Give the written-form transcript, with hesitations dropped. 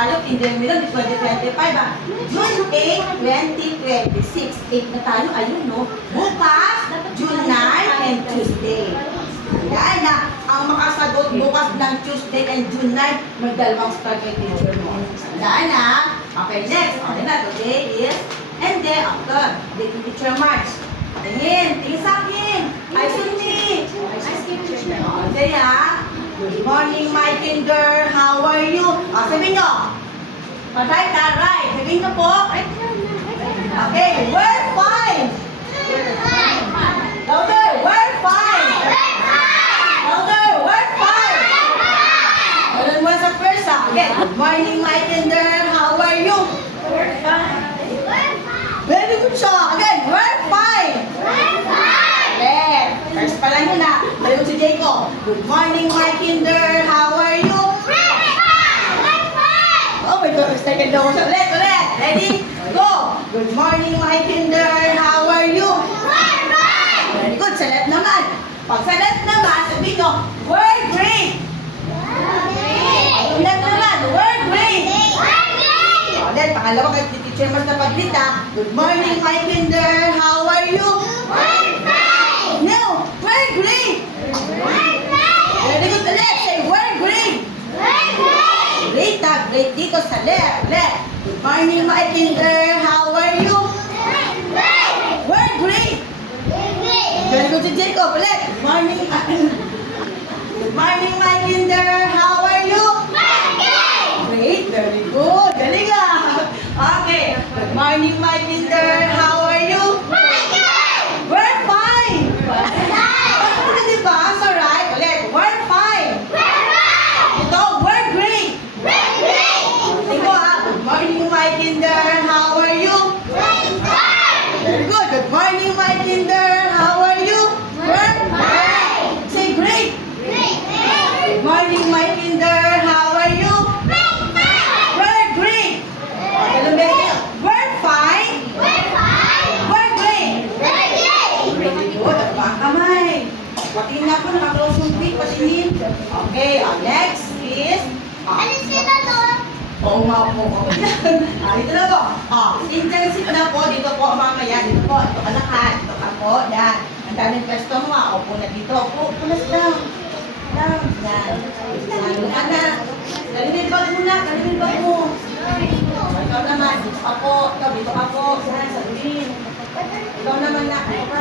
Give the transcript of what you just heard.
tayo in the middle of 2025 ah. June 8, 2026. 8 na tayo, ayun no. Bukas, June 9 and Tuesday. Yan na, ang makasagot bukas ng Tuesday and June 9, may dalawang star kay teacher mo. Yan na. Okay, next. Okay na, today is, and then after, the teacher March. Tingin sa akin. Ay, Sunni. Okay ah. Good morning, my kinder. How are you? Sabihin nyo. Right, right. Sabihin nyo po. Okay, we're fine. Louder, we're fine. Louder, we're fine. Ulan mo sa first ha. Okay, good morning, my kinder. How are you? We're fine. Very good siya. Again, we're fine. Okay, first pa lang yun ha. Baliw si Jacob. Good morning, my kinder. How are you? Oh my God, second daw ko siya. Ulit. Ready? Go! Good morning, my kinder. How are you? Very good. Sa left naman. Pag sa left naman, sabihin nyo, we're great. Pag left naman, we're great. Then, pangalawa kay teacher mas na paglita. Good morning, my kinder. How are you? No, we're great. Very good. Ulit. Say, we're great. Great, great dito sa left. Good morning, my kinder. How are you? We're great. Very good si Jacob. Ulit. Good morning. Good morning, my kinder. How are you? Great. Very good. Galing ah. Okay. Good morning, my kinder. How are you? We're fine. Ano diba? So right. Ulit. We're fine. Ito, we're great. Tingko ah. Good morning, my kinder. How are you? Very good. Good morning, my kinder. How are you? We're fine. Say great. Good morning, my kinder. How are you? We're great. We're fine. We're great. Very good. Ang mga kamay. Patingin na po. Naka-close yung feet. Patingin. Okay. Next is... Oo nga po. Dito na po. Intensive na po. Dito po mamaya. Dito po. Ito ka lahat. Dito ka po. Yan. Ang daming pwesto mo. Upo na dito. Upo na down. Down. Yan. Lalo ka na. Galing bag mo na. Galing bag mo. Ikaw naman. Dito ka po. Ikaw dito ka po. Yan. Sabihin. Ikaw naman na. Ikaw